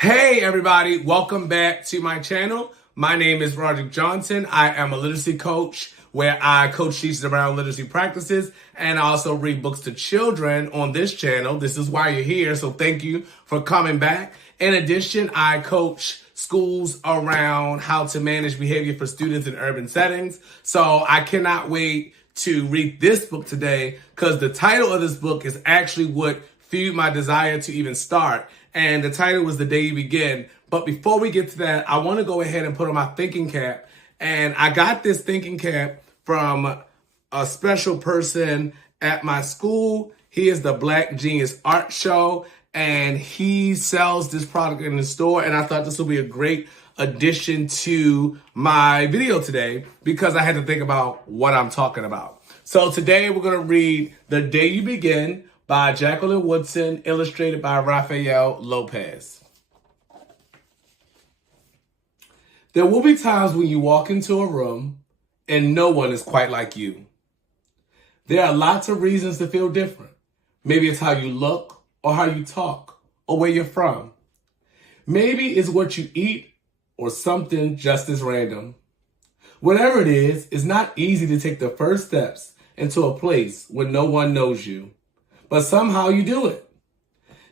Hey everybody, welcome back to my channel. My name is Roderick Johnson. I am a literacy coach where I coach teachers around literacy practices, and I also read books to children on this channel. This is why you're here, so thank you for coming back. In addition, I coach schools around how to manage behavior for students in urban settings. So I cannot wait to read this book today because the title of this book is actually what fueled my desire to even start. And the title was The Day You Begin. But before we get to that, I want to go ahead and put on my thinking cap. And I got this thinking cap from a special person at my school. He is the Black Genius Art Show, and he sells this product in the store. And I thought this would be a great addition to my video today because I had to think about what I'm talking about. So today we're going to read The Day You Begin by Jacqueline Woodson, illustrated by Rafael López. There will be times when you walk into a room and no one is quite like you. There are lots of reasons to feel different. Maybe it's how you look, or how you talk, or where you're from. Maybe it's what you eat, or something just as random. Whatever it is, it's not easy to take the first steps into a place where no one knows you. But somehow you do it.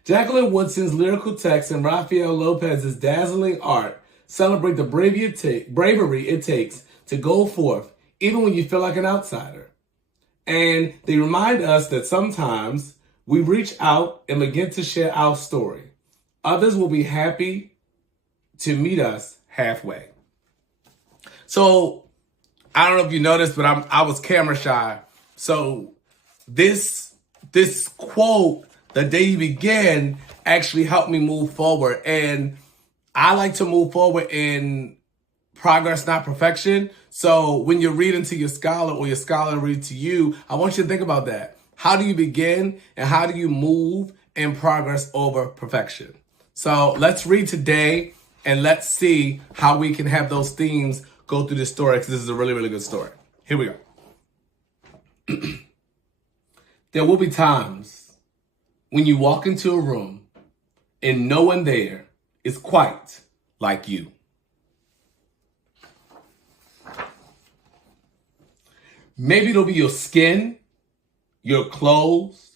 Jacqueline Woodson's lyrical text and Rafael López's dazzling art celebrate the bravery it takes to go forth, even when you feel like an outsider. And they remind us that sometimes we reach out and begin to share our story. Others will be happy to meet us halfway. So, I don't know if you noticed, but I was camera shy. So, this quote, The Day You Begin, actually helped me move forward. And I like to move forward in progress, not perfection. So when you're reading to your scholar or your scholar read to you, I want you to think about that. How do you begin and how do you move in progress over perfection? So let's read today and let's see how we can have those themes go through this story, because this is a really, really good story. Here we go. There will be times when you walk into a room and no one there is quite like you. Maybe it'll be your skin, your clothes,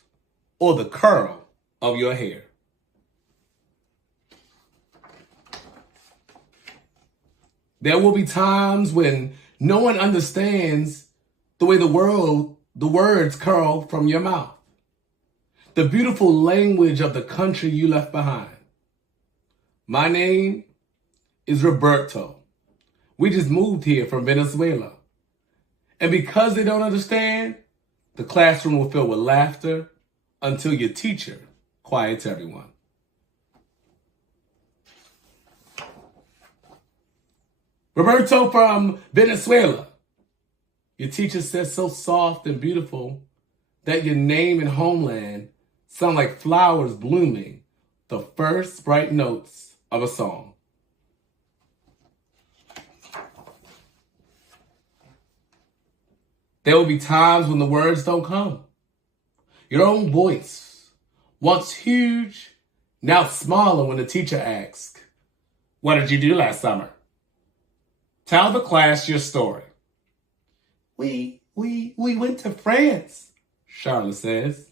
or the curl of your hair. There will be times when no one understands the way the words curl from your mouth. The beautiful language of the country you left behind. My name is Roberto. We just moved here from Venezuela. And because they don't understand, the classroom will fill with laughter until your teacher quiets everyone. Roberto from Venezuela. Your teacher says so soft and beautiful that your name and homeland sound like flowers blooming, the first bright notes of a song. There will be times when the words don't come. Your own voice, once huge, now smaller when the teacher asks, "What did you do last summer?" Tell the class your story. We went to France, Charlotte says.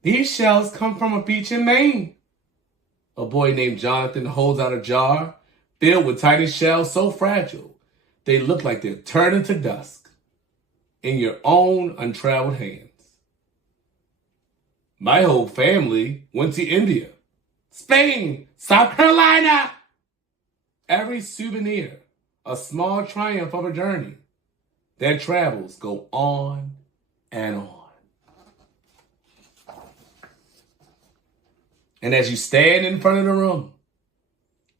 These shells come from a beach in Maine. A boy named Jonathan holds out a jar filled with tiny shells so fragile they look like they're turning to dust in your own untraveled hands. My whole family went to India, Spain, South Carolina. Every souvenir, a small triumph of a journey. Their travels go on and on. And as you stand in front of the room,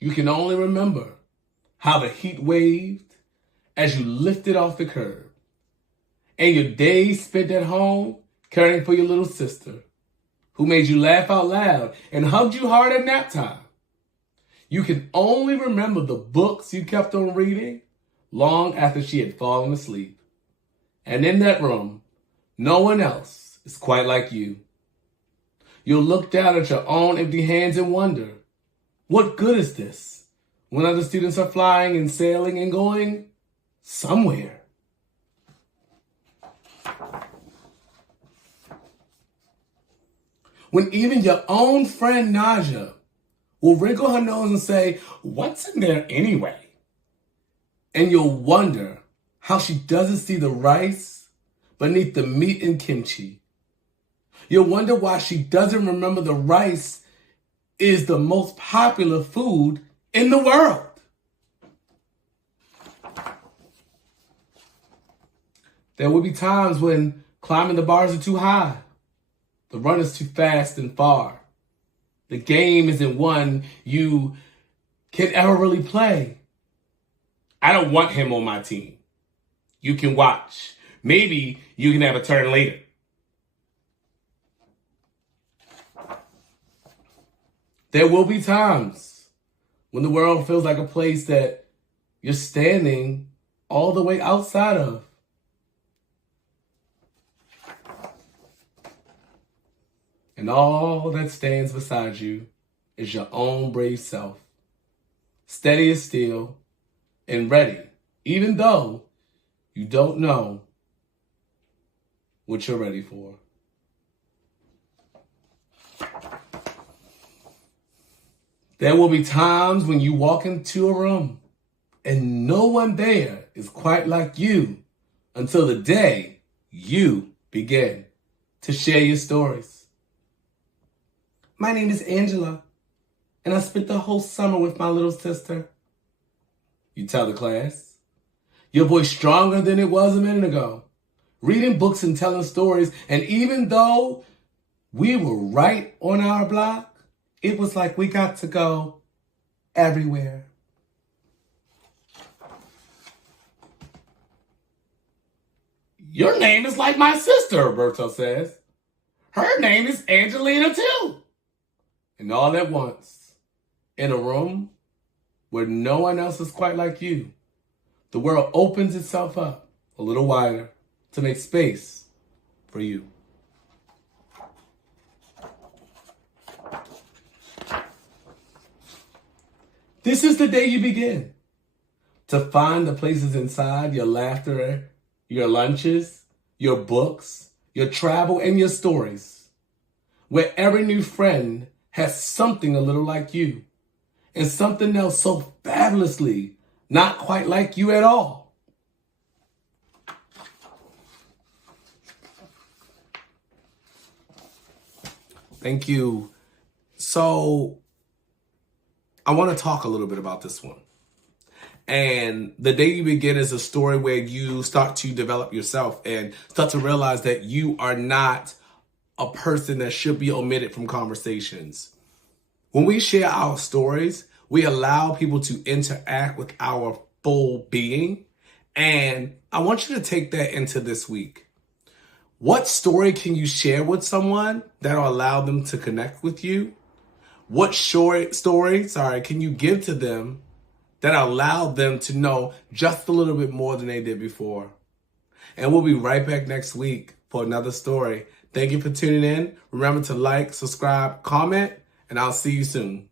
you can only remember how the heat waved as you lifted off the curb, and your days spent at home caring for your little sister, who made you laugh out loud and hugged you hard at nap time. You can only remember the books you kept on reading long after she had fallen asleep. And in that room, no one else is quite like you. You'll look down at your own empty hands and wonder What good is this when other students are flying and sailing and going somewhere? When even your own friend Naja will wrinkle her nose and say, "What's in there anyway?" And you'll wonder how she doesn't see the rice beneath the meat and kimchi. You'll wonder why she doesn't remember the rice is the most popular food in the world. There will be times when climbing the bars are too high, the run is too fast and far, the game isn't one you can ever really play. I don't want him on my team. You can watch. Maybe you can have a turn later. There will be times when the world feels like a place that you're standing all the way outside of. And all that stands beside you is your own brave self, steady as steel and ready, even though you don't know what you're ready for. There will be times when you walk into a room and no one there is quite like you until the day you begin to share your stories. My name is Angela, and I spent the whole summer with my little sister. You tell the class. Your voice stronger than it was a minute ago, reading books and telling stories, and even though we were right on our block, it was like we got to go everywhere. Your name is like my sister, Roberto says. Her name is Angelina too. And all at once, in a room where no one else is quite like you, the world opens itself up a little wider to make space for you. This is the day you begin to find the places inside your laughter, your lunches, your books, your travel, and your stories, where every new friend has something a little like you and something else so fabulously not quite like you at all. Thank you. So I want to talk a little bit about this one. And the day you begin is a story where you start to develop yourself and start to realize that you are not a person that should be omitted from conversations. When we share our stories, we allow people to interact with our full being. And I want you to take that into this week. What story can you share with someone that'll allow them to connect with you? What story can you give to them that allow them to know just a little bit more than they did before? And we'll be right back next week for another story. Thank you for tuning in. Remember to like, subscribe, comment, and I'll see you soon.